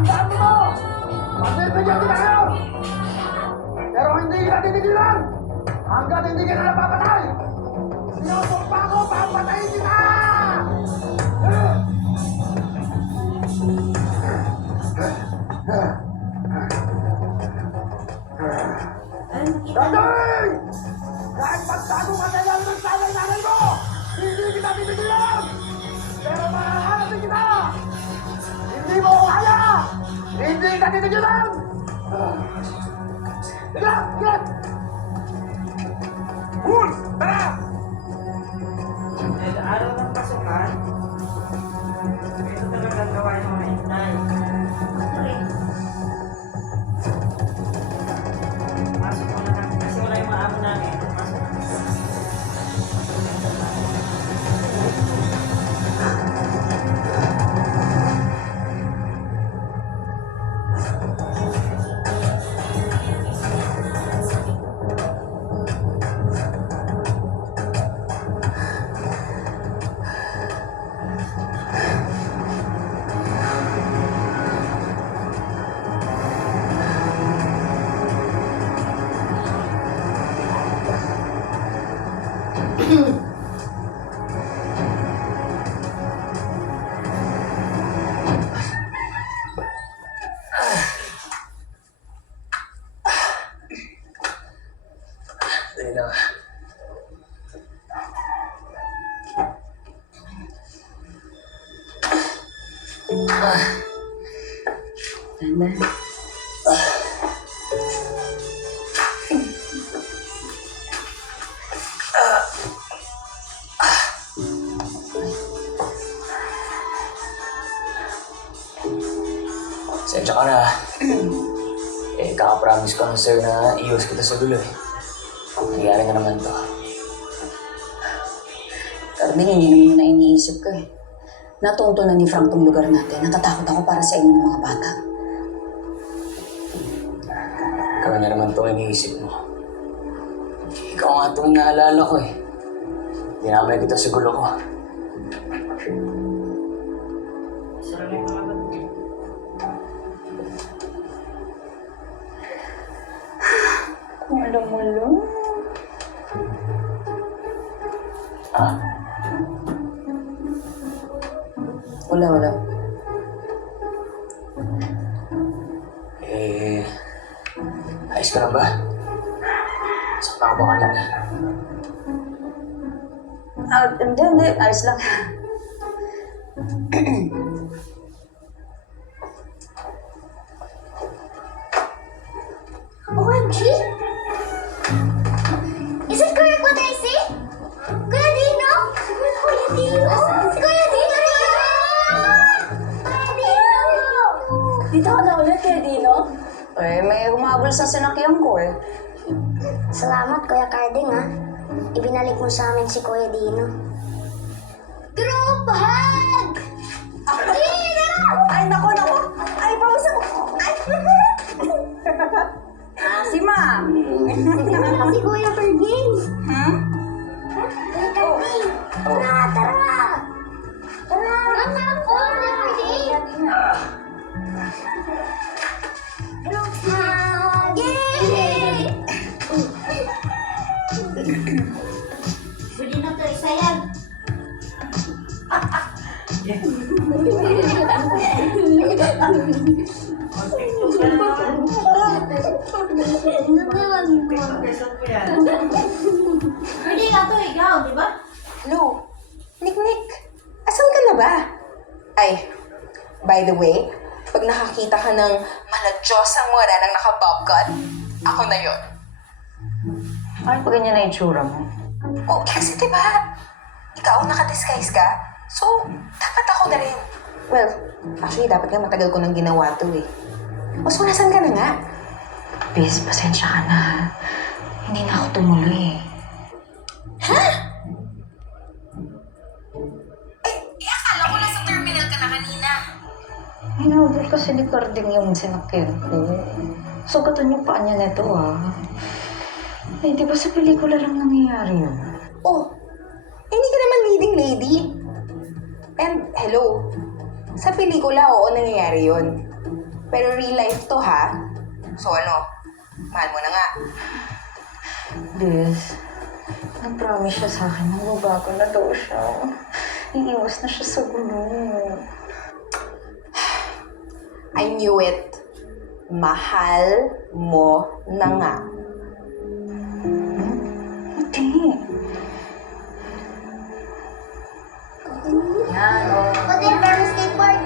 Sabi mo! Pagbibigyan kita kayo! Pero hindi kita titigilan! Hanggat hindi ka na napapatay! Sinusumpa ko, papatayin kita! Dating! Kahit magtago matagal ng nanay mo! Hindi kita titigilan! Pero makakarating kita! Hindi mo ko kaya! Hindi kita titigilan! Sige! Sige! Hul! Tara! Araw ng pasukan, ito talagang gawain ng mga inay. Pasok mo na kami kasi wala yung mga amo namin. Pasok na. Dali na. Tanda. Sensya ka na. Kaka-promise ko lang sa'yo na iwas kita sa gulo eh. Nangyari nga naman to. Carmen, hindi na iniisip ko eh. Natunto na ni Frank tong lugar natin. Natatakot ako para sa inyo ng mga bata. Ikaw na naman itong iniisip mo. Ikaw nga itong naalala ko eh. Dinamay kita sa gulo ko. Sarili ko lang. Kung alam mo lang. Ha? Wala. Ayos ka lang ba? Sakta ka ba kanina? Hindi. Ayos lang. OMG! Is it correct what I say? Kuya Dino? Kuya Dino? Si Kuya Dino! Kuya Dino! Dito ka na ulit, Kuya Dino? Eh, may humabol sa sinakyan ko eh. Salamat, Kuya Carding, ha? Ibinalik mo sa amin si Kuya Dino. Group hug! Ay, nako! Ay, pausa ko! Ay! Si Ma'am! Si Kuya Carding! Hmm? Kuya Carding! Tara! Tara! Tara po, Kuya Carding! Group hug! Yay! Pwede na ito isayag. Pagkasal ko yan. Pwede nga ito ikaw, di ba? Hello? Nick, asan ka na ba? Ay, by the way, pag nakakita ka ng maladyosang mura ng naka-bobcut, ako na yon. Ay, pa ganyan na itsura mo. Oh, kasi diba, ikaw naka-disguise ka, so dapat ako na rin. Well, actually, dapat nga matagal ko nang ginawa to eh. O, so nasan ka na nga? Bis, pasensya ka na. Hindi na ako tumuloy. Akala ko nasa terminal ka na kanina. Hinabol kasi ni Carding yung sinakyan ko. Sugatan yung paa niya neto ah. Eh, di ba sa pelikula lang nangyayari yun? Oh, hindi ka naman leading lady. And hello, sa pelikula, oo, nangyayari yun. Pero real life to, ha? So ano, mahal mo na nga. Liz, nag-promise siya sa akin na magbabago na daw siya. Iiwas na siya sa gulo. I knew it. Mahal mo na nga. Hindi. Yan, oh. Hotel para ng skateboard.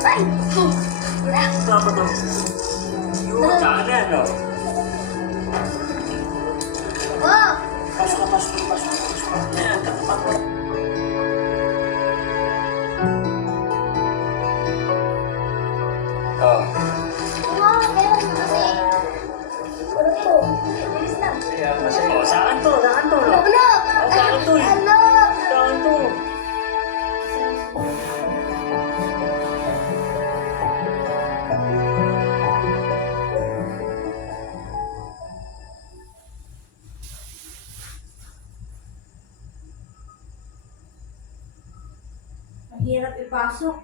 Ay! Saan to? Yung saan na, no? Wow! Pasok ka. Yan, takot. Oh. Wow! Meron kasi. Ano to? Bilis na. Oh, saan to? Ano? Saan to? Ano? Saan to? Mahirap ipasok.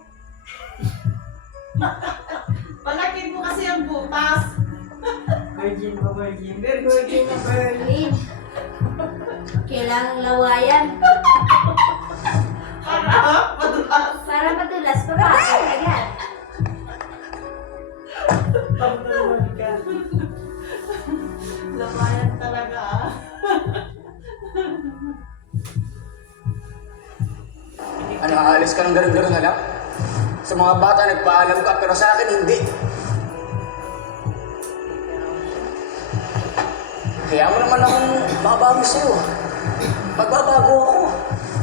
Palagyan mo kasi ang butas. Virgin pa, virgin. Virgin na, virgin. Kailangang lawayan. Madulas. Para madulas, papasok agad. Tamtaman ka. Lamayan talaga ah. Ano, aalis ka ng ganun-ganun na lang? Sa mga bata nagpaalam ka, pero sa akin hindi. Kaya mo naman akong makabago sa'yo. Magbabago ako.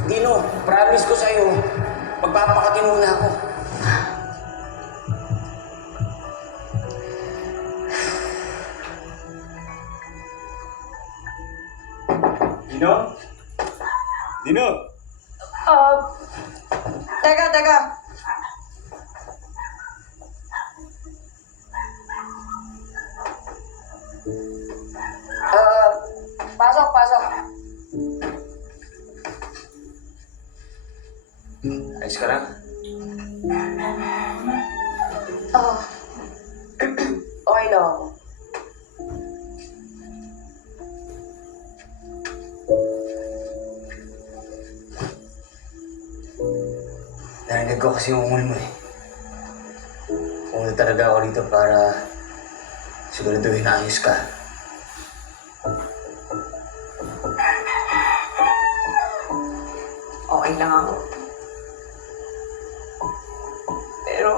Dino, promise ko sa'yo, magpapakatino na ako. Dino? Dino? Teka. Pasok. Ayos ka lang? Okay lang ako. Narinig ko kasi yung ungol mo eh. Pumunta talaga ako dito para siguraduhin na ayos ka. Okay lang ako. Pero,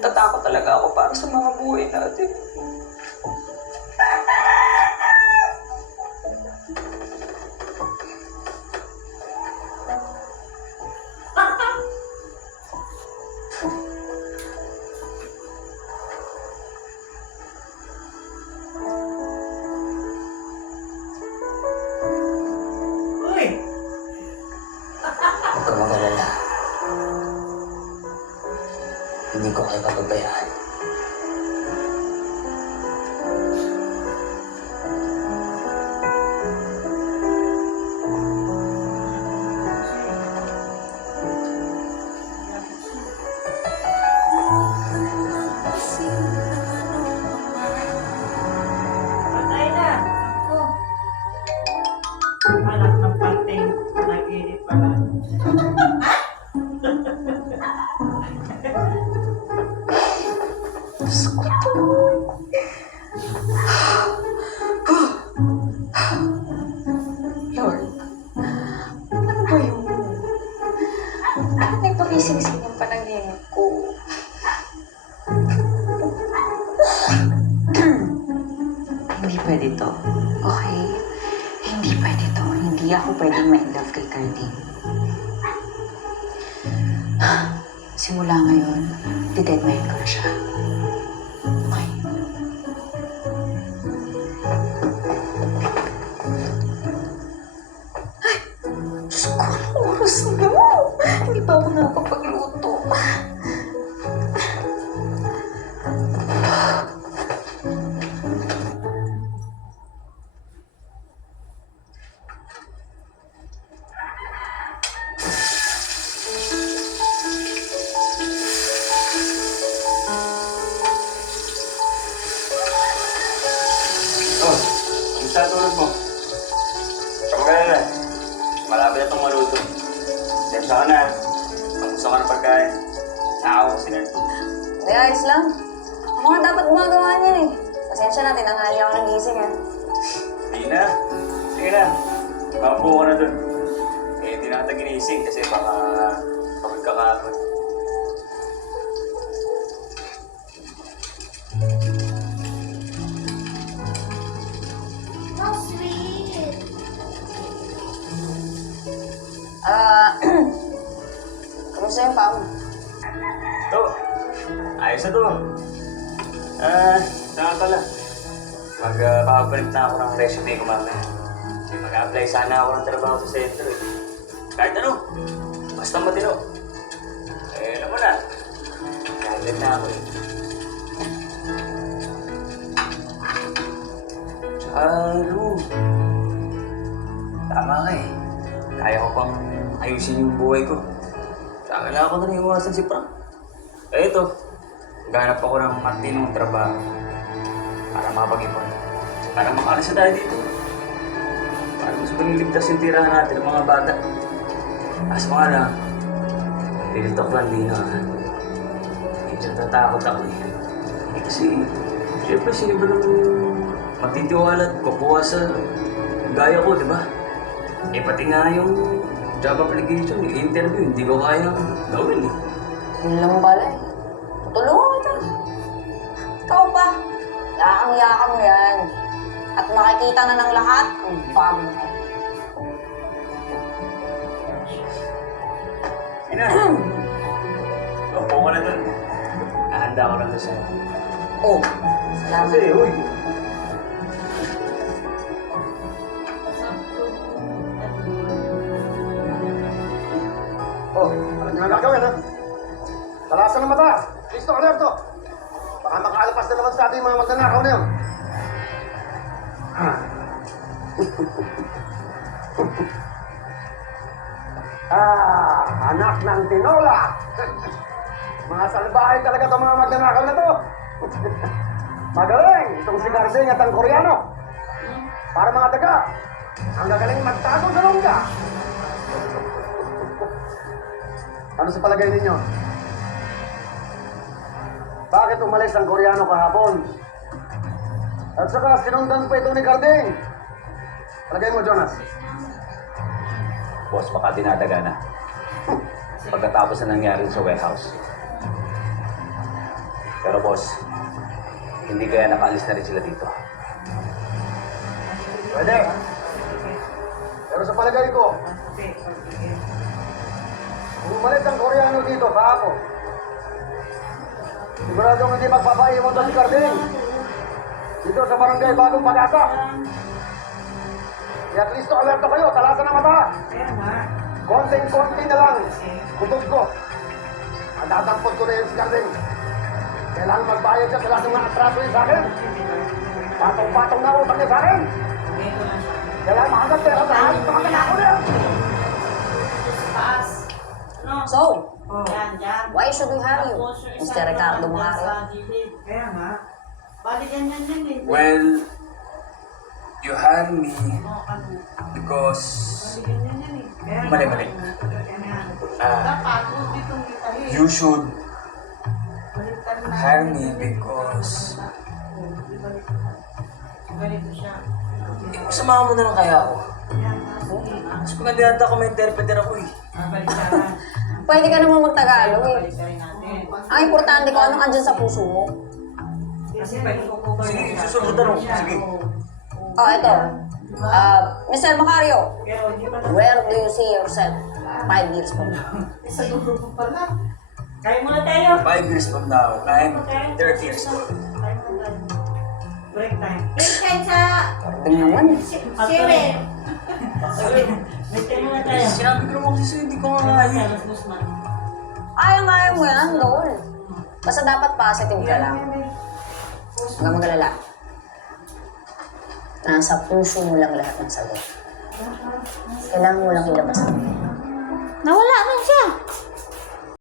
tatakot talaga ako para sa mga buhay natin. Uy! Huwag ka mag-alala. Hindi ko kayo papabayaan. Patay na! Oh, Anak ng pating. Nag-init pala. Lord, ano ba yun? Nagpakising-sing yung panaginip ko. Hindi pwede to. Okay? Hindi pwede to. Hindi ako pwedeng ma-inlove kay Carding. Simula ngayon, di-deadline ko na siya. Okay? Ay! Diyos ko, anong oras na? Hindi pa ako nakapagluto. Sa tulog mo. Kamagaya na. Malapit na itong maluto. Sensya ka na. Magusto ka ng pagkain. Nakaw ko sila. Hindi, ayos lang. Ako nga dapat gumagawa niyan eh. Pasensya na, tinanghali ako ng gising ah. Hindi na. Sige na. Makabuo ka na dun. Eh, hindi na kita ginising kasi baka pagod ka kahapon. How sweet. Kamusta yung pao? Ito. Ayos na to. Saka pala. Magpapabalik na ako ng resume ko mamaya. Kasi mag-apply sana ako ng trabaho sa center eh. Kahit ano. Basta matino. Eh, alam mo na. Kahit na ako eh. Tsaka, Lu. Tama ka eh. Kaya ko pang ayusin yung buhay ko. Tsaka kailangan ko na iwasan si Frank. Eh ito, ganap ako ng matinong trabaho para makapag-ipon. Para makaalis na tayo dito. Para mas paniligtas yung tirahan natin ng mga bata. As mga na, real talk lang din na. Medyo natakot ako eh. Eh kasi, siyempre sino ba nang matitiwala at kukuha sa gaya ko, di ba? Eh pati nga yung job application, yung interview, hindi ko kayang gawin eh. Yun lang pala eh. Tutulungan kita. Ikaw pa. Yakang-yakang mo yan. At makikita na ng lahat kung bago mo. Ina! Upo ka na dun. Nahanda ko na to sa'yo. Oh, salamat. Kasi, uy! Oh, ano nyo na gagawin, ha? Talasan ng mata! Listo, alerto! Baka makaalpas na naman sa ating mga magnanakaw na yun. Anak ng tinola! Mga salbahay talaga itong mga magnanakaw na to! Magaling! Itong si Garding at ang Koreano! Para mga daga! Ang gagaling magtago sa lungga! Ano sa palagay ninyo? Bakit umalis ang Koreano kahapon? At saka sinundan pa ito ni Garding. Palagay mo, Jonas. Boss, baka dinadaga na. Pagkatapos na nangyari sa warehouse. Pero boss, hindi kaya nakaalis na rin sila dito. Pwede. Pero sa palagay ko, kung umalis ang Koreano dito kahapon, siguradong hindi magpapaiwan doon si Garding. Dito sa barangay Bagong Pag-asa. Kaya at least alerto kayo, talasan ng mata. Kaya nga. Konting-konti na lang. Kutog ko. Matatampot ko na yun si Garding. Kailangan magbayad siya sa lahat ng mga atraso niya sa akin. Patong-patong na utang niya sa akin. Kailangan makagat pera sa akin. Pakakanako na yan. Pass. No. So, Yan, yan. why should we have you, Tapos yung Mr. isang Ricardo naman Mario? sa gilid. Kaya nga. Balik yan eh. Well, you hired me Oh, ano. because Balik yan eh. Kaya nga. Mali. Dapat, dito kita eh. you should Baliktad na. hire me because Ganito siya. samahan mo na lang kaya ako. Yan, Mas maganda ako may interpreter ako eh. baliktaran. Pwede ka naman magtagalog eh. Baliktarin natin. Ang importante ko anong andyan sa puso mo. Kasi pwede ko cover Sige, siya. susunod na rin. Sige. Oh, ito. Mr. Macario, Pero hindi pa where do you see yourself 5 years from now? Sa grupo pa lang. Kaya muna tayo. 5 years from now, I'm 30 years old. Kaya muna tayo. Break time. Break time sa Tingnan naman. Siri. Break time muna tayo. Sinabi ko naman kasi hindi ko nga kaya. Alas dos man. Kaya mo yan, Dol. Basta dapat positive ka lang. Huwag kang magalala. Nasa puso mo lang lahat ng sagot. Kailangan mo lang ilabas. Nawala na siya.